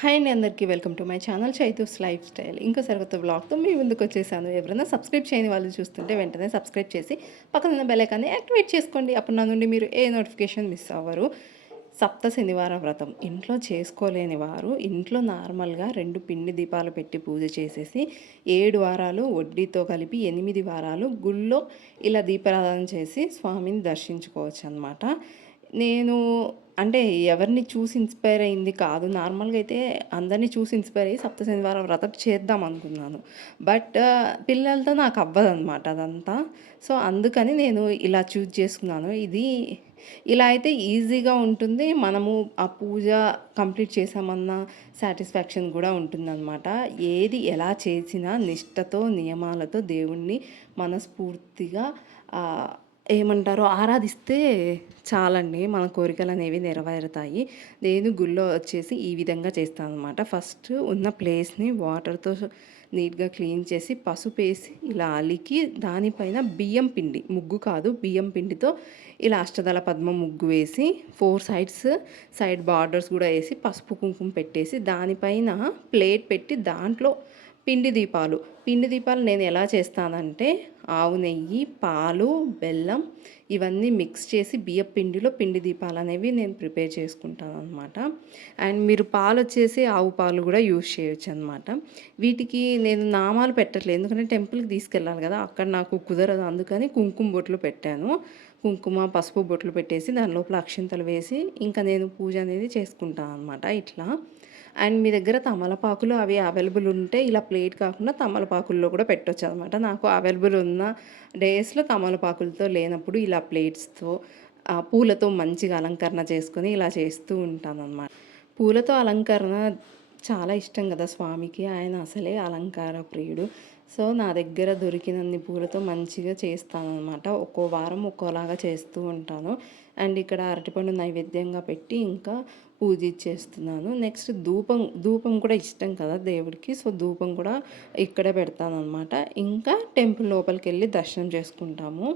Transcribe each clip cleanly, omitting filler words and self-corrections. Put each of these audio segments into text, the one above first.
Hi అండి అందరికీ welcome to my channel Chaitu's life style. ఇంకో సరికొత్త బ్లాగ్తో మీ ముందుకు వచ్చేసాను. ఎవరైనా సబ్స్క్రైబ్ చేయని వాళ్ళు చూస్తుంటే వెంటనే సబ్స్క్రైబ్ చేసి పక్కన ఉన్న బెల్ ఐకాన్ని యాక్టివేట్ చేసుకోండి. అప్పుడు నా నుండి మీరు ఏ నోటిఫికేషన్ మిస్ అవ్వరు. సప్త శనివార వ్రతం ఇంట్లో చేసుకోలేని వారు ఇంట్లో నార్మల్గా 2 పిండి దీపాలు పెట్టి పూజ చేసేసి 7 వారాలు వడ్డీతో కలిపి 8 వారాలు గుళ్ళో ఇలా దీపారాధన చేసి స్వామిని దర్శించుకోవచ్చు అనమాట. నేను అంటే ఎవరిని చూసి ఇన్స్పైర్ అయింది కాదు. నార్మల్‌గా అయితే అందరిని చూసి ఇన్స్పైర్ అయ్యి సప్త శనివారం వ్రతం చేద్దాం అనుకున్నాను. బట్ పిల్లలతో నాకు అవ్వదనమాట అదంతా. సో, అందుకని నేను ఇలా చూజ్ చేసుకున్నాను. ఇలా అయితే ఈజీగా ఉంటుంది. మనము ఆ పూజ కంప్లీట్ చేశామన్న సాటిస్ఫాక్షన్ కూడా ఉంటుందనమాట. ఏది ఎలా చేసినా నిష్టతో, నియమాలతో దేవుణ్ణి మనస్ఫూర్తిగా ఏమంటారో ఆరాధిస్తే చాలండి. మన కోరికలనేవి నెరవేరుతాయి. నేను గుళ్ళో వచ్చేసి ఈ విధంగా చేస్తాననమాట. ఫస్ట్ ఉన్న ప్లేస్‌ని వాటర్‌తో నీట్‌గా క్లీన్ చేసి, పసుపేసి ఇలా అలికి దానిపైన బియ్యం పిండి, ముగ్గు కాదు బియ్యం పిండితో ఇలా అష్టదళ పద్మం ముగ్గు వేసి 4 సైడ్ బార్డర్స్ కూడా ఏసి, పసుపు కుంకుమ పెట్టేసి, దానిపైన ప్లేట్ పెట్టి దాంట్లో పిండి దీపాలు నేను ఎలా చేస్తానంటే ఆవు నెయ్యి, పాలు, బెల్లం ఇవన్నీ మిక్స్ చేసి బియ్యపు పిండిలో పిండి దీపాలు అనేవి నేను ప్రిపేర్ చేసుకుంటాను అనమాట. అండ్ మీరు పాలు వచ్చేసి ఆవు పాలు కూడా యూజ్ చేయొచ్చు అనమాట. వీటికి నేను నామాలు పెట్టట్లేదు, ఎందుకంటే టెంపుల్కి తీసుకెళ్ళాలి కదా, అక్కడ నాకు కుదరదు. అందుకని కుంకుమ బొట్లు పెట్టాను. కుంకుమ పసుపు బొట్లు పెట్టేసి దాని లోపల అక్షింతలు వేసి ఇంకా నేను పూజ అనేది చేసుకుంటాను అనమాట ఇట్లా. అండ్ మీ దగ్గర తమలపాకులు అవి అవైలబుల్ ఉంటే ఇలా ప్లేట్ కాకుండా తమలపాకుల్లో కూడా పెట్టొచ్చు అనమాట. నాకు అవైలబుల్ ఉన్న డేస్లో తమలపాకులతో లేనప్పుడు ఇలా ప్లేట్స్తో పూలతో మంచిగా అలంకరణ చేసుకొని ఇలా చేస్తూ ఉంటానన్నమాట. పూలతో అలంకరణ చాలా ఇష్టం కదా స్వామికి, ఆయన అసలే అలంకార ప్రియుడు. సో నా దగ్గర దొరికినన్ని పూలతో మంచిగా చేస్తానన్నమాట. ఒక్కో వారం ఒక్కోలాగా చేస్తూ ఉంటాను. అండ్ ఇక్కడ అరటిపండు నైవేద్యంగా పెట్టి ఇంకా పూజించేస్తున్నాను. నెక్స్ట్ ధూపం కూడా ఇష్టం కదా దేవుడికి. సో ధూపం కూడా ఇక్కడే పెడతానన్నమాట. ఇంకా టెంపుల్ లోపలికి వెళ్ళి దర్శనం చేసుకుంటాము.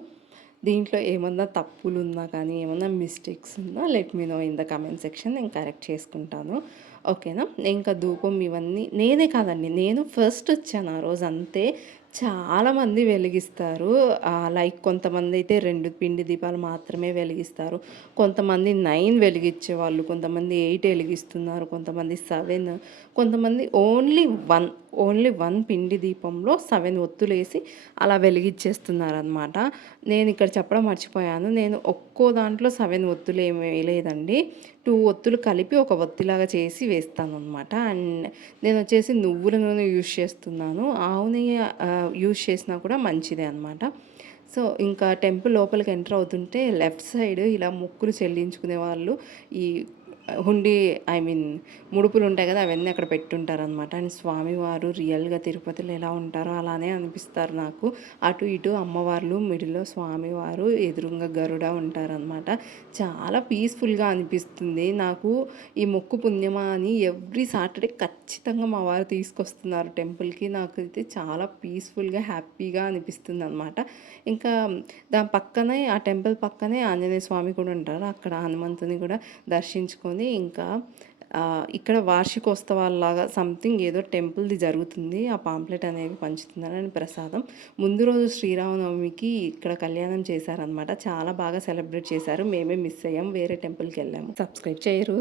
దీంట్లో ఏమన్నా తప్పులు ఉన్నా కానీ ఏమన్నా మిస్టేక్స్ ఉన్నా let me know in the comment section, నేను కరెక్ట్ చేసుకుంటాను. ఓకేనా. ఇంకా ధూపం ఇవన్నీ నేనే కాదండి, నేను ఫస్ట్ వచ్చాను ఆ రోజు అంతే. చాలామంది వెలిగిస్తారు. లైక్ కొంతమంది అయితే 2 పిండి దీపాలు మాత్రమే వెలిగిస్తారు, కొంతమంది 9 వెలిగించేవాళ్ళు, కొంతమంది 8 వెలిగిస్తున్నారు, కొంతమంది 7, కొంతమంది ఓన్లీ 1 పిండి దీపంలో 7 ఒత్తులేసి అలా వెలిగించేస్తున్నారనమాట. నేను ఇక్కడ చెప్పడం మర్చిపోయాను, నేను ఒక్కో దాంట్లో 7 ఒత్తులు ఏమి వేయలేదండి. 2 ఒత్తులు కలిపి ఒక ఒత్తిలాగా చేసి వేస్తాను అనమాట. అండ్ నేను వచ్చేసి నువ్వుల నూనె యూజ్ చేస్తున్నాను. ఆవు నెయ్యి యూజ్ చేసినా కూడా మంచిదే అనమాట. సో ఇంకా టెంపుల్ లోపలికి ఎంటర్ అవుతుంటే లెఫ్ట్ సైడ్ ఇలా మొక్కులు చెల్లించుకునే వాళ్ళు ఈ హుండీ ముడుపులు ఉంటాయి కదా, అవన్నీ అక్కడ పెట్టుంటారనమాట. అండ్ స్వామివారు రియల్గా తిరుపతిలో ఎలా ఉంటారో అలానే అనిపిస్తారు నాకు. అటు ఇటు అమ్మవార్లు, మిడిల్లో స్వామివారు, ఎదురుగా గరుడ ఉంటారనమాట. చాలా పీస్ఫుల్గా అనిపిస్తుంది నాకు. ఈ మొక్కు పుణ్యమా అని ఎవ్రీ సాటర్డే ఖచ్చితంగా మా వారు తీసుకొస్తున్నారు టెంపుల్కి. నాకైతే చాలా పీస్ఫుల్గా హ్యాపీగా అనిపిస్తుంది అనమాట. ఇంకా దాని పక్కనే ఆ టెంపుల్ పక్కనే ఆంజనేయ స్వామి కూడా ఉంటారు. అక్కడ హనుమంతుని కూడా దర్శించుకొని ఇంకా ఇక్కడ వార్షికోత్సవాల్లాగా సంథింగ్ ఏదో టెంపుల్ది జరుగుతుంది. ఆ పాంప్లెట్ అనేవి పంచుతున్నారని ప్రసాదం. ముందు రోజు శ్రీరామనవమికి ఇక్కడ కళ్యాణం చేశారనమాట. చాలా బాగా సెలబ్రేట్ చేశారు. మేమే మిస్ అయ్యాం, వేరే టెంపుల్కి వెళ్ళాము. సబ్స్క్రైబ్ చేయరు.